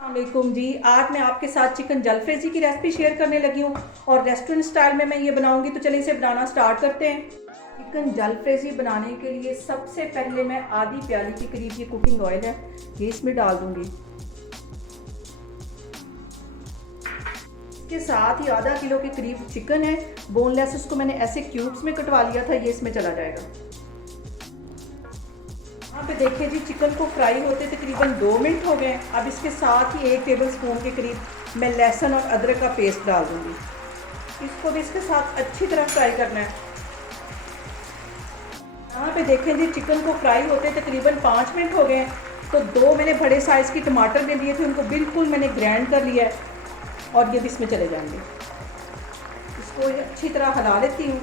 वालेकुम जी। आज मैं आपके साथ चिकन जलफ्रेजी की रेसिपी शेयर करने लगी हूँ और रेस्टोरेंट स्टाइल में मैं ये बनाऊंगी। तो चलिए इसे बनाना स्टार्ट करते हैं। चिकन जलफ्रेजी बनाने के लिए सबसे पहले मैं आधी प्याली के करीब ये कुकिंग ऑयल है, ये इसमें डाल दूंगी। इसके साथ ही आधा किलो के करीब चिकन है, बोनलेस, उसको मैंने ऐसे क्यूब्स में कटवा लिया था, ये इसमें चला जाएगा। यहाँ पे देखिए जी, चिकन को फ्राई होते तकरीबन 2 मिनट हो गए। अब इसके साथ ही 1 टेबल स्पून के करीब मैं लहसुन और अदरक का पेस्ट डाल दूँगी। इसको भी इसके साथ अच्छी तरह फ्राई करना है। यहाँ पे देखें जी, चिकन को फ्राई होते तकरीबन 5 मिनट हो गए। तो 2 मैंने बड़े साइज़ की टमाटर ले लिए थे, उनको बिल्कुल मैंने ग्राइंड कर लिया है और ये भी इसमें चले जाएंगे। इसको अच्छी तरह हिला लेती हूँ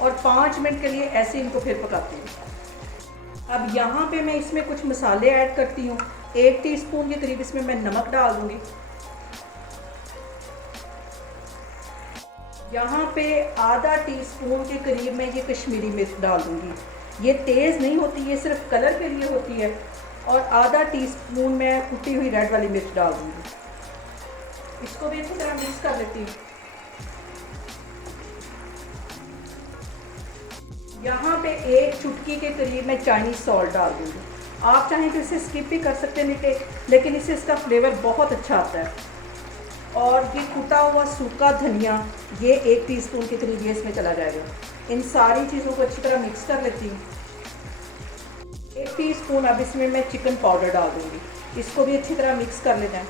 और 5 मिनट के लिए ऐसे इनको फिर पकाती हूँ। अब यहाँ पे मैं इसमें कुछ मसाले ऐड करती हूँ। 1 टीस्पून के करीब इसमें मैं नमक डाल दूँगी। यहाँ पे आधा टीस्पून के करीब मैं ये कश्मीरी मिर्च डाल दूँगी। ये तेज़ नहीं होती, ये सिर्फ कलर के लिए होती है। और आधा टीस्पून मैं कुटी हुई रेड वाली मिर्च डाल दूँगी। इसको भी अच्छी तरह मिक्स कर लेती हूँ। यहाँ पे 1 चुटकी के करीब मैं चाइनीज़ सॉल्ट डाल दूँगी। आप चाहें तो इसे स्किप भी कर सकते हैं, लेकिन इससे इसका फ्लेवर बहुत अच्छा आता है। और ये कुटा हुआ सूखा धनिया, ये 1 टीस्पून के करीब ये इसमें चला जाएगा। इन सारी चीज़ों को अच्छी तरह मिक्स कर लेती हूँ। 1 टीस्पून अब इसमें मैं चिकन पाउडर डाल दूँगी। इसको भी अच्छी तरह मिक्स कर लेना है।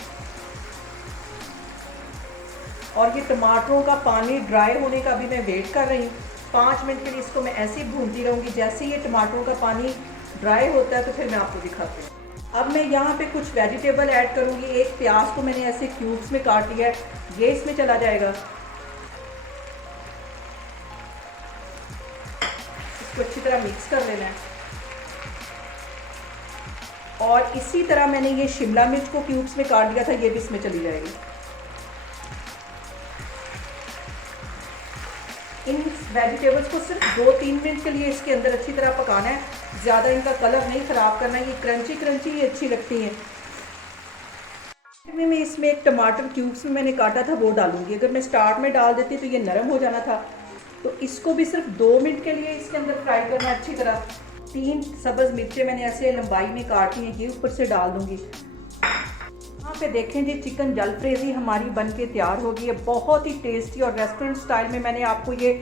और ये टमाटरों का पानी ड्राई होने का भी मैं वेट कर रही हूँ। 5 मिनट के लिए इसको मैं ऐसे ही भूनती रहूँगी। जैसे ही ये टमाटरों का पानी ड्राई होता है तो फिर मैं आपको दिखाती हूँ। अब मैं यहाँ पे कुछ वेजिटेबल ऐड करूँगी। 1 प्याज को मैंने ऐसे क्यूब्स में काट लिया है, ये इसमें चला जाएगा। इसको अच्छी तरह मिक्स कर लेना है। और इसी तरह मैंने ये शिमला मिर्च को क्यूब्स में काट लिया था, ये भी इसमें चली जाएगी। इन वेजिटेबल्स को सिर्फ 2-3 मिनट के लिए इसके अंदर अच्छी तरह पकाना है। ज़्यादा इनका कलर नहीं ख़राब करना है। ये क्रंची क्रंची ही अच्छी लगती हैं। मैं इसमें 1 टमाटर क्यूब्स में मैंने काटा था वो डालूंगी। अगर मैं स्टार्ट में डाल देती तो ये नरम हो जाना था। तो इसको भी सिर्फ 2 मिनट के लिए इसके अंदर फ्राई करना है अच्छी तरह। 3 सब्ज़ मिर्चें मैंने ऐसे लंबाई में काटी हैं, ये ऊपर से डाल दूँगी। यहाँ पे देखें जी, चिकन जलफ्रेजी हमारी बन के तैयार हो गई है। बहुत ही टेस्टी और रेस्टोरेंट स्टाइल में मैंने आपको ये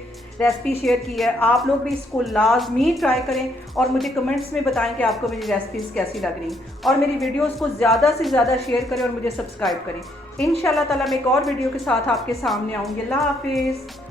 रेसिपी शेयर की है। आप लोग भी इसको लाजमी ट्राई करें और मुझे कमेंट्स में बताएं कि आपको मेरी रेसिपीज़ कैसी लग रही। और मेरी वीडियोस को ज़्यादा से ज़्यादा शेयर करें और मुझे सब्सक्राइब करें। इंशाल्लाह ताला मैं एक और वीडियो के साथ आपके सामने आऊँगी। अल्लाह हाफिज़।